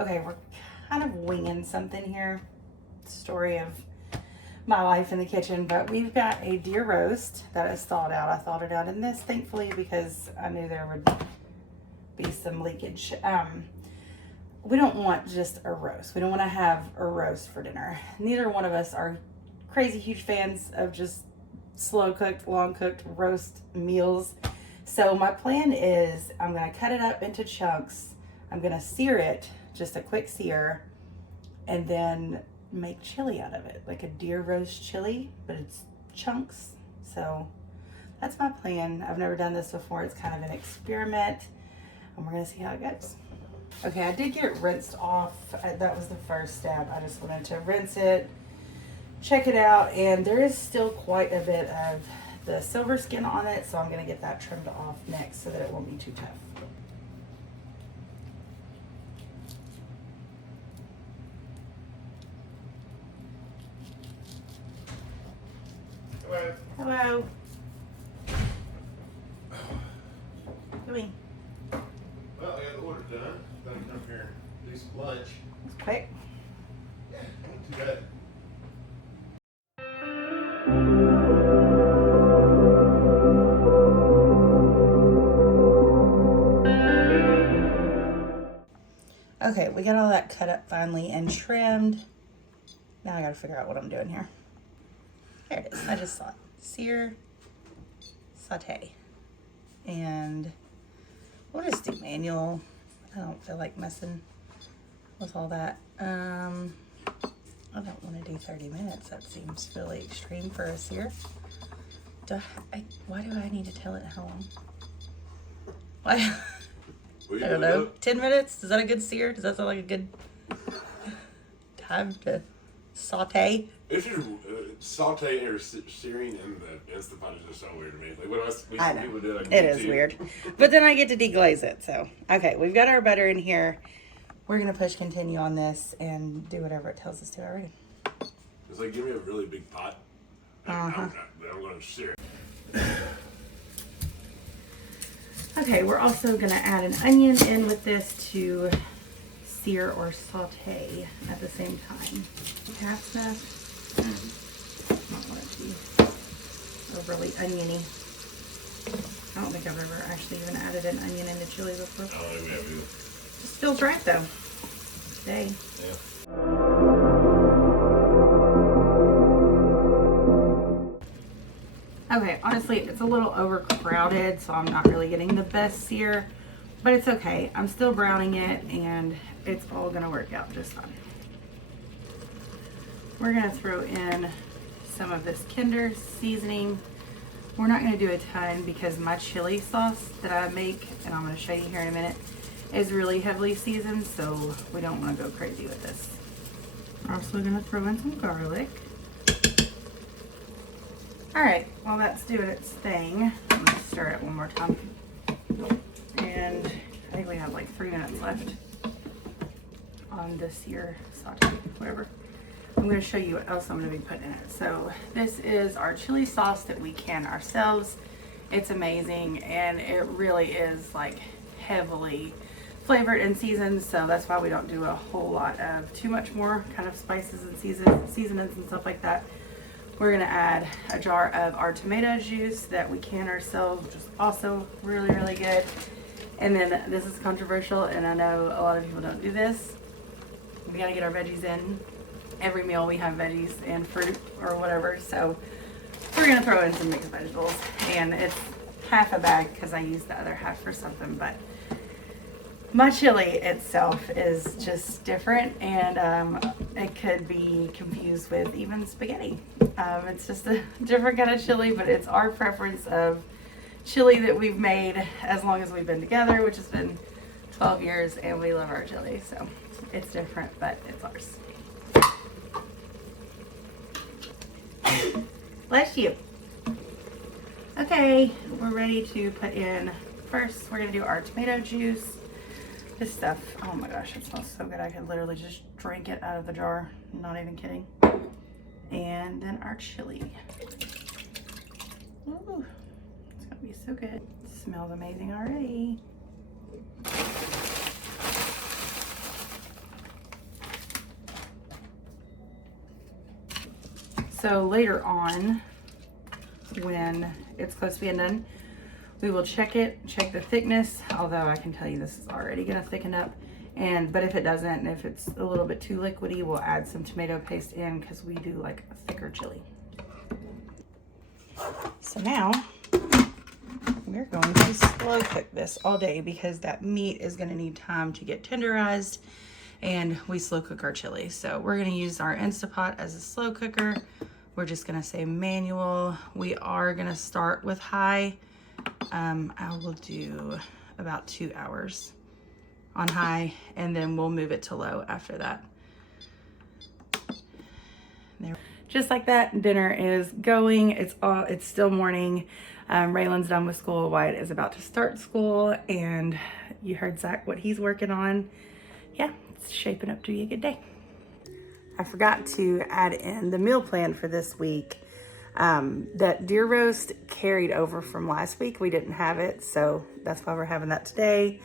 Okay, we're kind of winging something here. Story of my life in the kitchen, but we've got a deer roast that is thawed out. I thawed it out in this, thankfully, because I knew there would be some leakage. We don't want just a roast. We don't want to have a roast for dinner. Neither one of us are crazy huge fans of just slow cooked, long cooked roast meals. So my plan is I'm going to cut it up into chunks. I'm going to sear it, just a quick sear, and then make chili out of it, like a deer roast chili, but it's chunks. So that's my plan. I've never done this before. It's kind of an experiment, and we're gonna see how it goes. Okay, I did get it rinsed off. That was the first step. I just wanted to rinse it, check it out, and there is still quite a bit of the silver skin on it, so I'm gonna get that trimmed off next so that it won't be too tough. Hello. Hello. Doing. Well, I got the order done. Gonna come here and do some lunch. It's quick. Yeah, not too bad. Okay, we got all that cut up finally and trimmed. Now I gotta figure out what I'm doing here. There it is. I just saw it. Sear, saute. And we'll just do manual. I don't feel like messing with all that. I don't want to do 30 minutes. That seems really extreme for a sear. Why do I need to tell it how long? Why? I don't know. 10 minutes? Is that a good sear? Does that sound like a good time to saute? It's just sauteing or searing in the Instant Pot is just so weird to me. Like what else I know. people do like It is weird. But then I get to deglaze it. So, okay, we've got our butter in here. We're going to push continue on this and do whatever it tells us to already. It's like, give me a really big pot. I'm going to sear it. Okay, we're also going to add an onion in with this to sear or saute at the same time. Half stuff. I don't want it to be overly oniony. I don't think I've ever actually even added an onion into chili before. I don't even have to. Just feels right though. Today. Yeah. Okay, honestly, it's a little overcrowded, so I'm not really getting the best sear, but it's okay. I'm still browning it, and it's all gonna work out just fine. We're gonna throw in some of this Kinder seasoning. We're not gonna do a ton because my chili sauce that I make, and I'm gonna show you here in a minute, is really heavily seasoned, so we don't wanna go crazy with this. We're also gonna throw in some garlic. All right, while that's doing its thing, I'm gonna stir it one more time. And I think we have like 3 minutes left on this sear saute, whatever. I'm gonna show you what else I'm gonna be putting in it. So this is our chili sauce that we can ourselves. It's amazing, and it really is like heavily flavored and seasoned, so that's why we don't do a whole lot of too much more kind of spices and seasonings and stuff like that. We're gonna add a jar of our tomato juice that we can ourselves, which is also really, really good. And then this is controversial, and I know a lot of people don't do this. We gotta get our veggies in. Every meal we have veggies and fruit or whatever, so we're gonna throw in some mixed vegetables. And it's half a bag because I use the other half for something, but my chili itself is just different, and it could be confused with even spaghetti. It's just a different kind of chili, but it's our preference of chili that we've made as long as we've been together, which has been 12 years and we love our chili. So it's different, but it's ours. Bless you. Okay, we're ready to put in, first we're gonna do our tomato juice. This stuff, oh my gosh, it smells so good. I could literally just drink it out of the jar, not even kidding. And then our chili. Ooh, it's gonna be so good. It smells amazing already. So later on, when it's close to being done, we will check it, check the thickness, although I can tell you this is already gonna thicken up. But if it doesn't, if it's a little bit too liquidy, we'll add some tomato paste in because we do like a thicker chili. So now we're going to slow cook this all day because that meat is gonna need time to get tenderized, and we slow cook our chili. So we're gonna use our Instapot as a slow cooker. We're just gonna say manual. We are gonna start with high. I will do about 2 hours on high, and then we'll move it to low after that. There. Just like that, dinner is going. It's still morning. Raylan's done with school. Wyatt is about to start school, and you heard Zach what he's working on. Yeah, it's shaping up to be a good day. I forgot to add in the meal plan for this week. That deer roast carried over from last week. We didn't have it, so that's why we're having that today.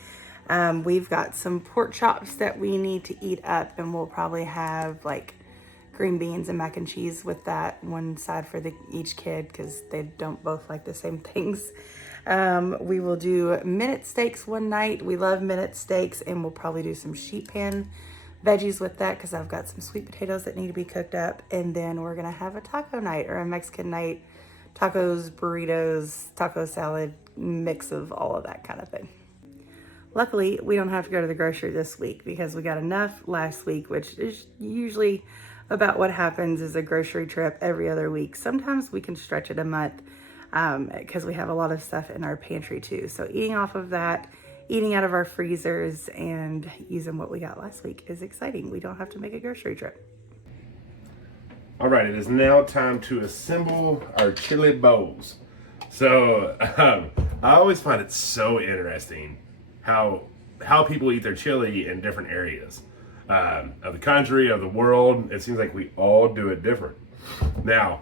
We've got some pork chops that we need to eat up, and we'll probably have like green beans and mac and cheese with that, one side for each kid because they don't both like the same things. We will do minute steaks one night. We love minute steaks, and we'll probably do some sheet pan veggies with that because I've got some sweet potatoes that need to be cooked up. And then we're gonna have a taco night or a Mexican night, tacos, burritos, taco salad, mix of all of that kind of thing. Luckily, we don't have to go to the grocery this week because we got enough last week, which is usually about what happens is a grocery trip every other week. Sometimes we can stretch it a month because we have a lot of stuff in our pantry too. So eating off of that, eating out of our freezers, and using what we got last week is exciting. We don't have to make a grocery trip. All right, it is now time to assemble our chili bowls. So I always find it so interesting how people eat their chili in different areas of the country, of the world. It seems like we all do it different. Now,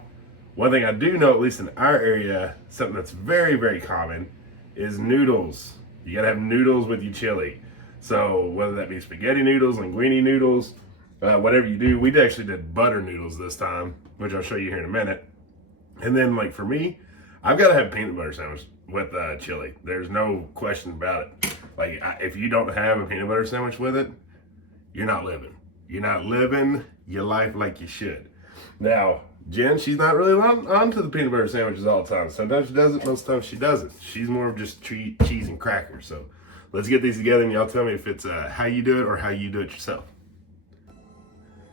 one thing I do know, at least in our area, something that's very, very common is noodles. You gotta have noodles with your chili. So whether that be spaghetti noodles, linguine noodles, whatever you do. We actually did butter noodles this time, which I'll show you here in a minute. And then like for me, I've gotta have peanut butter sandwich with chili. There's no question about it. Like if you don't have a peanut butter sandwich with it, you're not living. You're not living your life like you should. Now, Jen, she's not really onto the peanut butter sandwiches all the time. Sometimes she does it, most times she doesn't. She's more of just cheese and crackers. So let's get these together and y'all tell me if it's how you do it or how you do it yourself.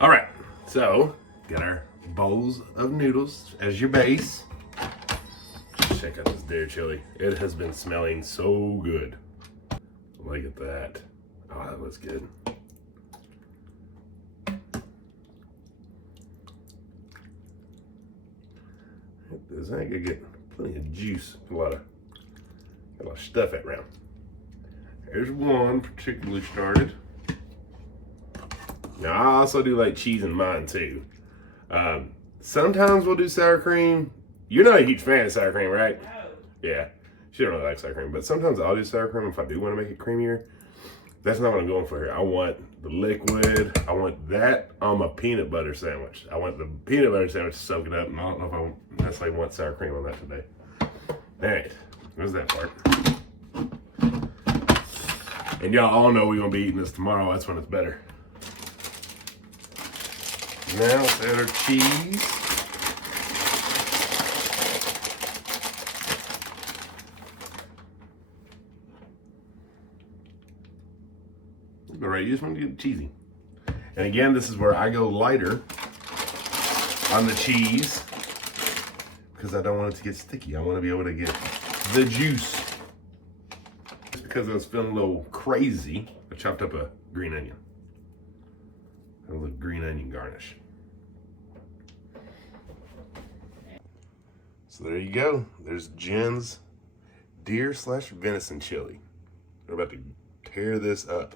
All right, so got our bowls of noodles as your base. Just check out this deer chili. It has been smelling so good. Look at that. Oh, that looks good. This ain't gonna get plenty of juice, a lot of stuff at round. There's one particularly started. Now I also do like cheese in mine too. Sometimes we'll do sour cream. You're not a huge fan of sour cream, right? No. Yeah, she don't really like sour cream, but sometimes I'll do sour cream if I do want to make it creamier. That's not what I'm going for here. I want the liquid. I want that on my peanut butter sandwich. I want the peanut butter sandwich to soak it up, and I don't know if I necessarily want sour cream on that today. All right, there's that part. And y'all all know we're gonna be eating this tomorrow. That's when it's better. Now let's add our cheese. All right, you just want to get cheesy. And again, this is where I go lighter on the cheese because I don't want it to get sticky. I want to be able to get the juice. because I was feeling a little crazy, I chopped up a green onion. A little green onion garnish. So there you go. There's Jen's deer/venison chili. We're about to tear this up.